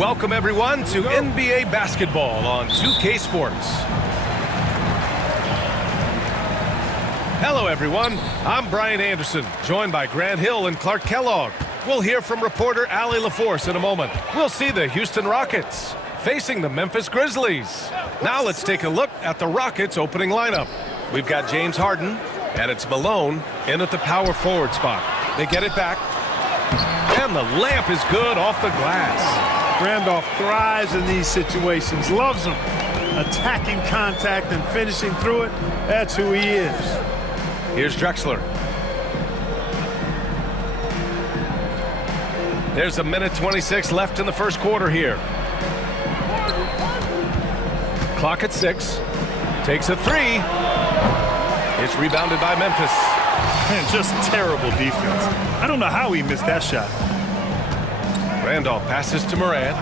Welcome everyone to NBA basketball on 2K Sports. Hello everyone, I'm Brian Anderson, joined by Grant Hill and Clark Kellogg. We'll hear from reporter Allie LaForce in a moment. We'll see the Houston Rockets facing the Memphis Grizzlies. Now let's take a look at the Rockets opening lineup. We've got James Harden, and it's Malone in at the power forward spot. They get it back, and the layup is good off the glass. Randolph thrives in these situations, loves them. Attacking contact and finishing through it, that's who he is. Here's Drexler. There's a minute 26 left in the first quarter here. Clock at 6. Takes a 3. It's rebounded by Memphis. Man, just terrible defense. I don't know how he missed that shot. Randolph passes to Morant.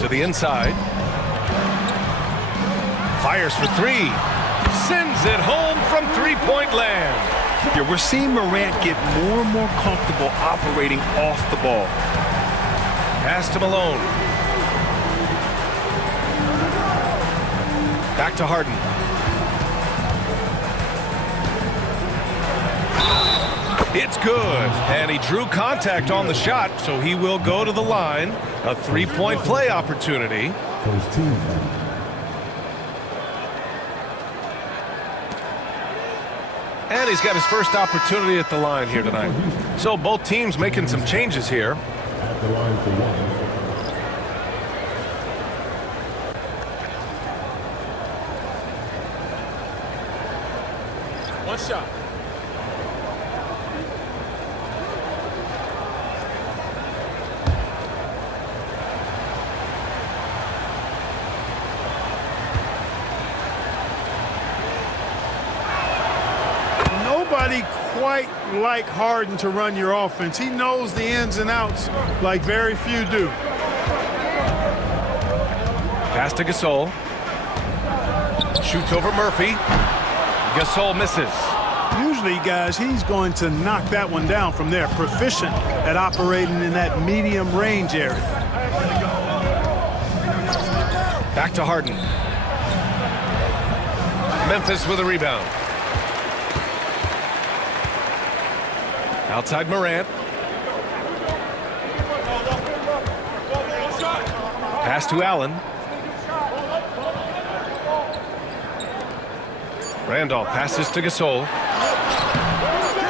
To the inside. Fires for 3. Sends it home from three-point land. Yeah, we're seeing Morant get more and more comfortable operating off the ball. Pass to Malone. Back to Harden. It's good. And he drew contact on the shot, so he will go to the line. A three-point play opportunity. And he's got his first opportunity at the line here tonight. So both teams making some changes here. At the line for one. One shot. Nobody quite like Harden to run your offense. He knows the ins and outs like very few do. Pass to Gasol. Shoots over Murphy. Gasol misses. Usually, guys, he's going to knock that one down from there. Proficient at operating in that medium range area. Back to Harden. Memphis with a rebound. Outside Morant. Pass to Allen. Randolph passes to Gasol.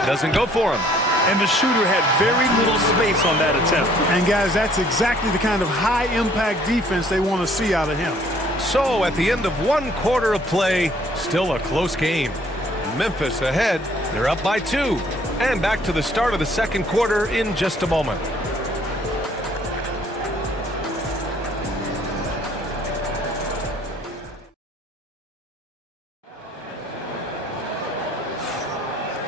Doesn't go for him. And the shooter had very little space on that attempt. And, guys, that's exactly the kind of high-impact defense they want to see out of him. So, at the end of one quarter of play, still a close game. Memphis ahead. They're up by 2. And back to the start of the second quarter in just a moment.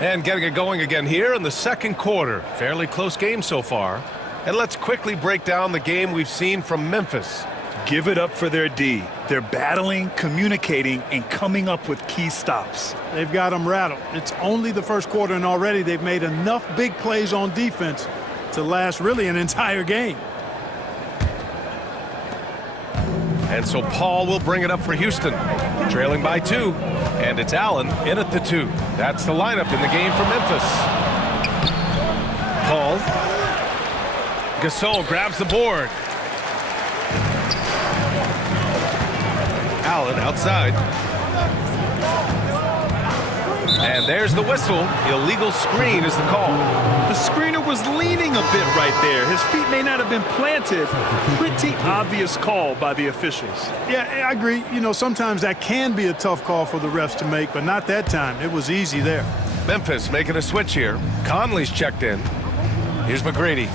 And getting it going again here in the second quarter. Fairly close game so far. And let's quickly break down the game we've seen from Memphis. Give it up for their D. They're battling, communicating, and coming up with key stops. They've got them rattled. It's only the first quarter, and already they've made enough big plays on defense to last really an entire game. And so Paul will bring it up for Houston. Trailing by 2. And it's Allen in at the 2. That's the lineup in the game for Memphis. Paul. Gasol grabs the board. Allen outside. And there's the whistle. Illegal screen is the call. The screener was leaning a bit right there. His feet may not have been planted. Pretty obvious call by the officials. Yeah, I agree. You know, sometimes that can be a tough call for the refs to make, but not that time. It was easy there. Memphis making a switch here. Conley's checked in. Here's McGrady.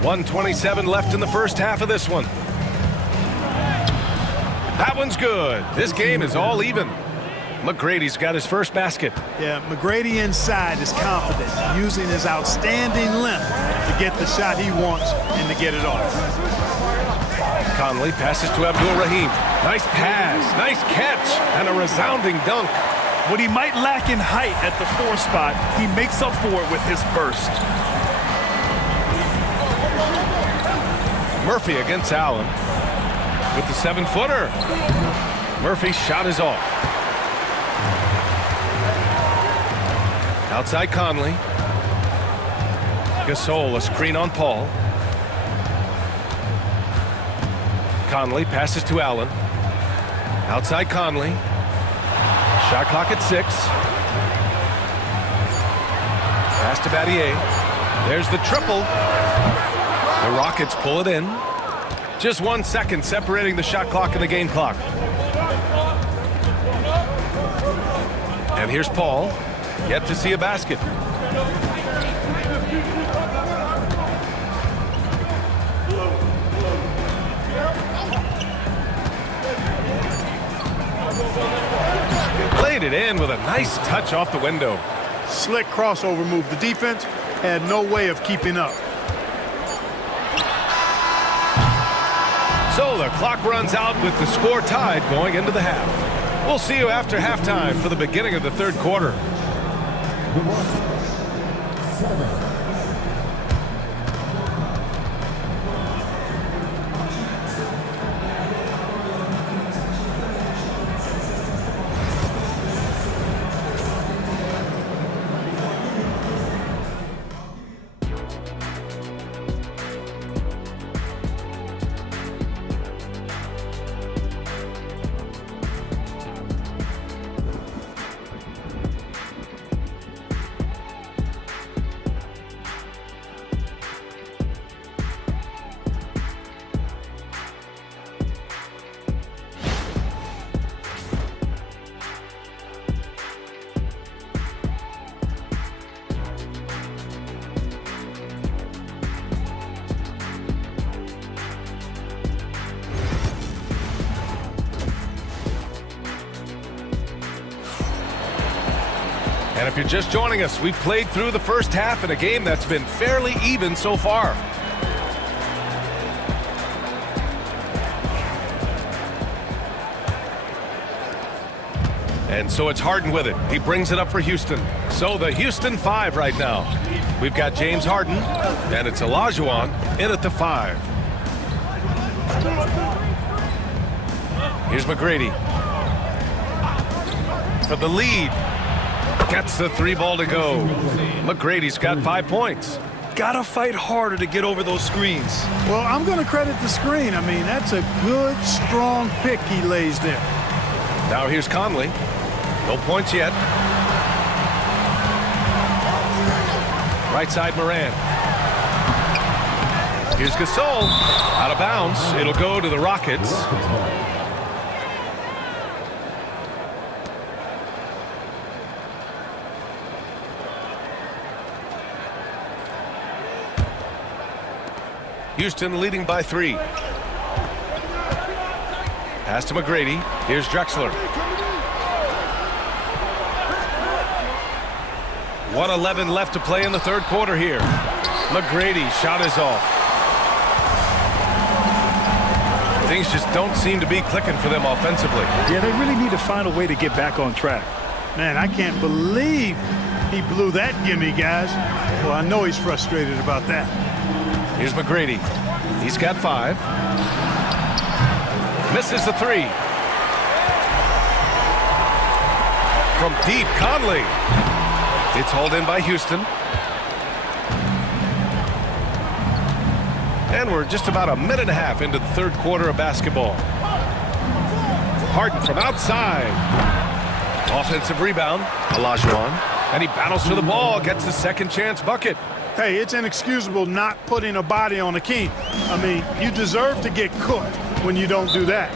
.127 left in the first half of this one. That one's good. This game is all even. McGrady's got his first basket. Yeah, McGrady inside is confident, using his outstanding length to get the shot he wants and to get it off. Conley passes to Abdul-Rahim. Nice pass, nice catch, and a resounding dunk. What he might lack in height at the 4 spot, he makes up for it with his burst. Murphy against Allen with the 7-footer. Murphy's shot is off. Outside Conley. Gasol, a screen on Paul. Conley passes to Allen. Outside Conley. Shot clock at 6. Pass to Battier. There's the triple. The Rockets pull it in. Just 1 second separating the shot clock and the game clock. And here's Paul. Yet to see a basket. Played it in with a nice touch off the window. Slick crossover move. The defense had no way of keeping up. So the clock runs out with the score tied going into the half. We'll see you after halftime for the beginning of the third quarter. And if you're just joining us, we've played through the first half in a game that's been fairly even so far. And so it's Harden with it. He brings it up for Houston. So the Houston 5 right now. We've got James Harden, and it's Olajuwon in at the 5. Here's McGrady for the lead. Gets the 3 ball to go. McGrady's got 5 points. Gotta fight harder to get over those screens. Well, I'm going to credit the screen. I mean, that's a good, strong pick he lays there. Now here's Conley. No points yet. Right side Moran. Here's Gasol. Out of bounds. It'll go to the Rockets. Houston leading by 3. Pass to McGrady. Here's Drexler. 1:11 left to play in the third quarter here. McGrady shot is off. Things just don't seem to be clicking for them offensively. Yeah, they really need to find a way to get back on track. Man, I can't believe he blew that gimme, guys. Well, I know he's frustrated about that. Here's McGrady. He's got 5. Misses the 3. From deep, Conley. It's hauled in by Houston. And we're just about a minute and a half into the third quarter of basketball. Harden from outside. Offensive rebound. Olajuwon. And he battles for the ball. Gets the second chance bucket. Hey, it's inexcusable not putting a body on a king. I mean, you deserve to get cooked when you don't do that.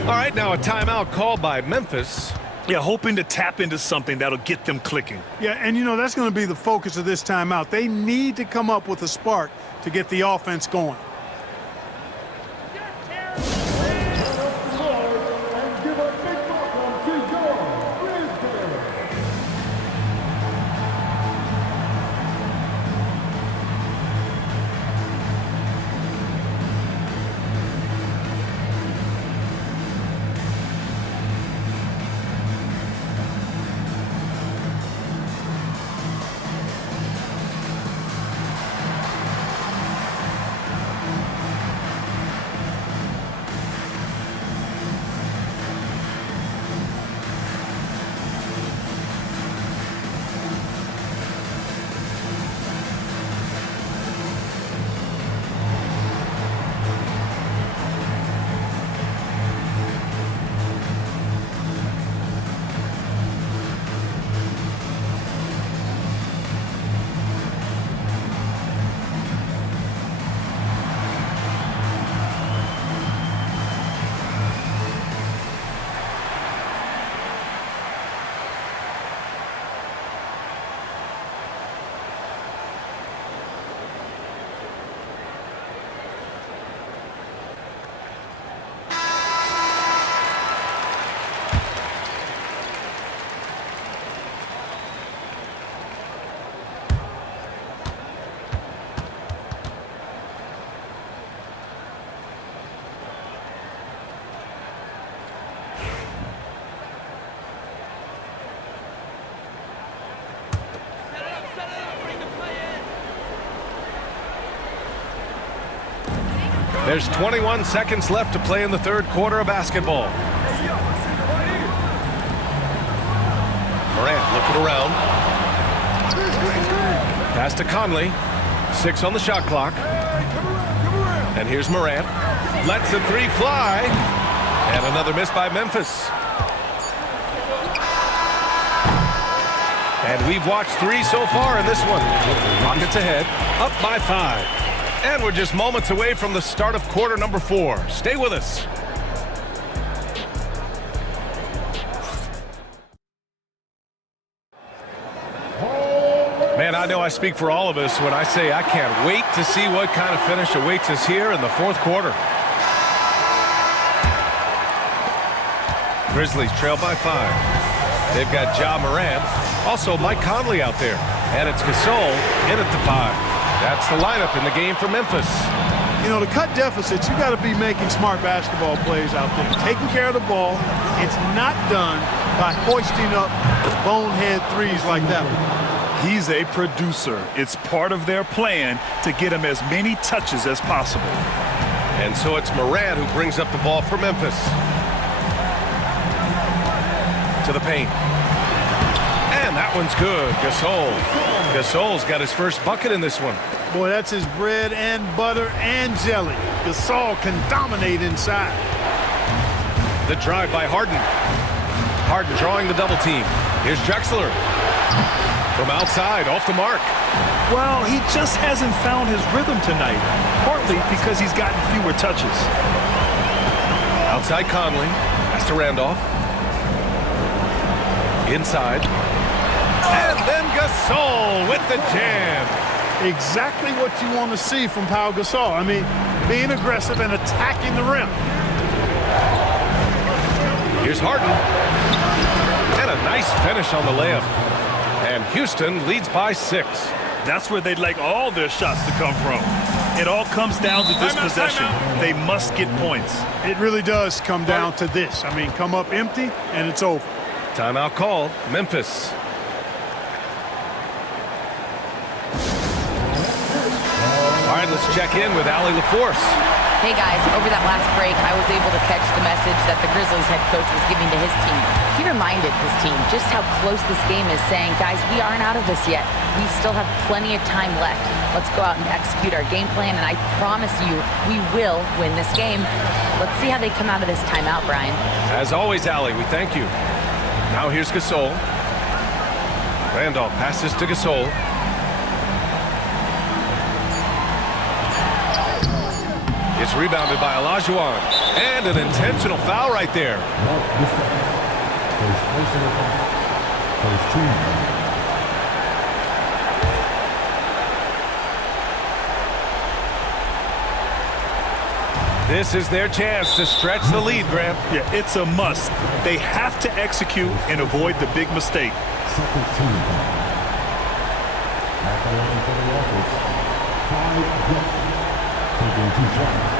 All right, now a timeout called by Memphis. Yeah, hoping to tap into something that'll get them clicking. Yeah, and you know, that's going to be the focus of this timeout. They need to come up with a spark to get the offense going. There's 21 seconds left to play in the third quarter of basketball. Morant looking around. Pass to Conley. 6 on the shot clock. And here's Morant. Lets the three fly. And another miss by Memphis. And we've watched 3 so far in this one. Rockets ahead, up by 5. And we're just moments away from the start of quarter number 4. Stay with us. Man, I know I speak for all of us when I say I can't wait to see what kind of finish awaits us here in the fourth quarter. Grizzlies trail by 5. They've got Ja Morant, also Mike Conley out there, and it's Gasol in at the 5. That's the lineup in the game for Memphis. You know, to cut deficits, you got to be making smart basketball plays out there. Taking care of the ball. It's not done by hoisting up bonehead threes like that one. He's a producer. It's part of their plan to get him as many touches as possible. And so it's Morant who brings up the ball for Memphis. To the paint. And that one's good. Gasol's got his first bucket in this one. Boy, that's his bread and butter and jelly. Gasol can dominate inside. The drive by Harden. Harden drawing the double team. Here's Drexler. From outside, off the mark. Well, he just hasn't found his rhythm tonight, partly because he's gotten fewer touches. Outside Conley. Pass to Randolph. Inside. And then Gasol with the jam. Exactly what you want to see from Pau Gasol. I mean, being aggressive and attacking the rim. Here's Harden. And a nice finish on the layup. And Houston leads by 6. That's where they'd like all their shots to come from. It all comes down to this possession. They must get points. It really does come down to this. I mean, come up empty, and it's over. Timeout called. Memphis. All right, let's check in with Allie LaForce. Hey guys, over that last break, I was able to catch the message that the Grizzlies head coach was giving to his team. He reminded his team just how close this game is, saying, guys, we aren't out of this yet. We still have plenty of time left. Let's go out and execute our game plan, and I promise you, we will win this game. Let's see how they come out of this timeout, Brian. As always, Allie, we thank you. Now here's Gasol. Randolph passes to Gasol. It's rebounded by Olajuwon. And an intentional foul right there. First personal foul. First team foul. This is their chance to stretch the lead, Graham. Yeah, it's a must. They have to execute and avoid the big mistake. Second team foul. At the line for the Rockets, 5 taking 2 shots.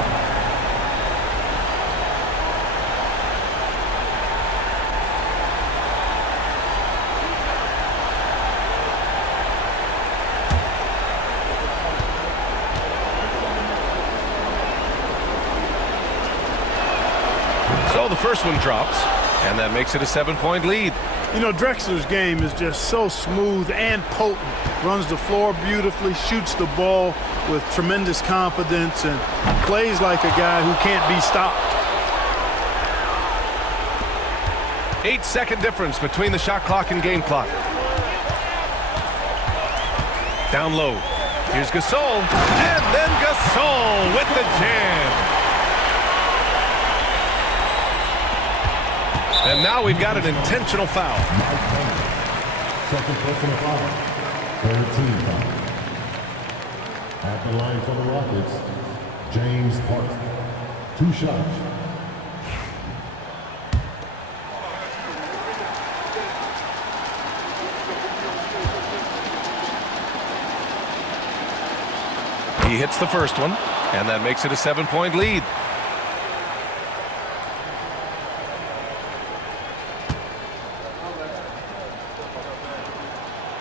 So the first one drops, and that makes it a 7-point lead. You know, Drexler's game is just so smooth and potent. Runs the floor beautifully, shoots the ball with tremendous confidence, and plays like a guy who can't be stopped. 8-second difference between the shot clock and game clock. Down low. Here's Gasol. And then Gasol with the jam. And now we've got an intentional foul. Second personal foul. Third team foul. At the line for the Rockets, James Harden. 2 shots. He hits the first one, and that makes it a 7-point lead.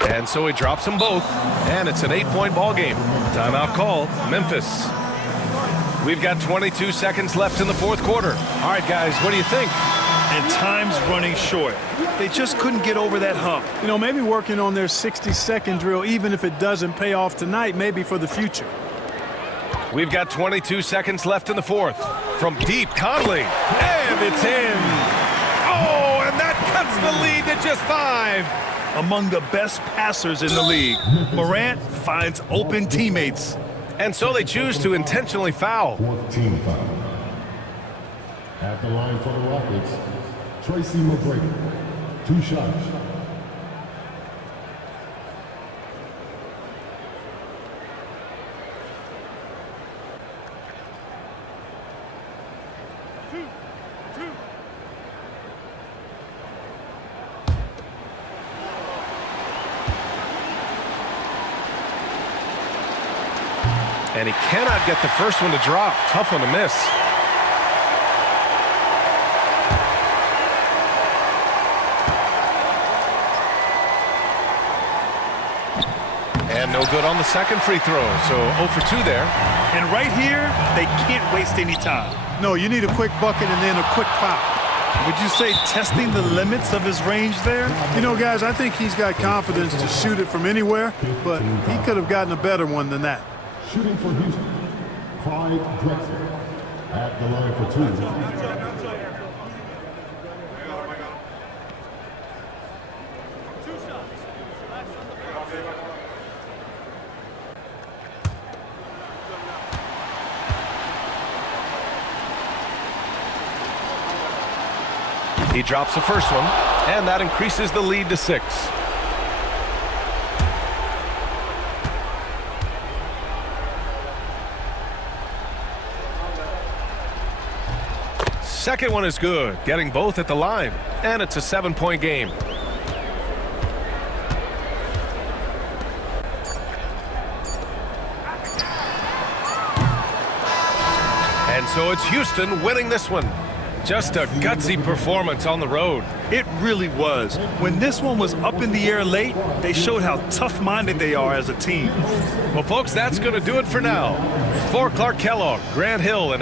And so he drops them both, and it's an 8-point ball game. Timeout called. Memphis. We've got 22 seconds left in the fourth quarter. All right, guys, what do you think? And time's running short. They just couldn't get over that hump. You know, maybe working on their 60-second drill, even if it doesn't pay off tonight, maybe for the future. We've got 22 seconds left in the fourth. From deep, Conley, and it's in. Oh, and that cuts the lead to just 5. Among the best passers in the league, Morant finds open teammates. And so they choose to intentionally foul. 14 foul. At the line for the Rockets, Tracy McGrady. 2 shots. And he cannot get the first one to drop. Tough one to miss. And no good on the second free throw, so 0 for 2 there. And right here, they can't waste any time. No, you need a quick bucket and then a quick foul. Would you say testing the limits of his range there? You know, guys, I think he's got confidence to shoot it from anywhere, but he could have gotten a better one than that. Shooting for Houston, Clyde Drexler. At the line for 2. He drops the first one, and that increases the lead to 6. Second one is good, getting both at the line, and it's a 7-point game. And so it's Houston winning this one. Just a gutsy performance on the road. It really was. When this one was up in the air late, they showed how tough-minded they are as a team. Well, folks, that's going to do it for now. For Clark Kellogg, Grant Hill, and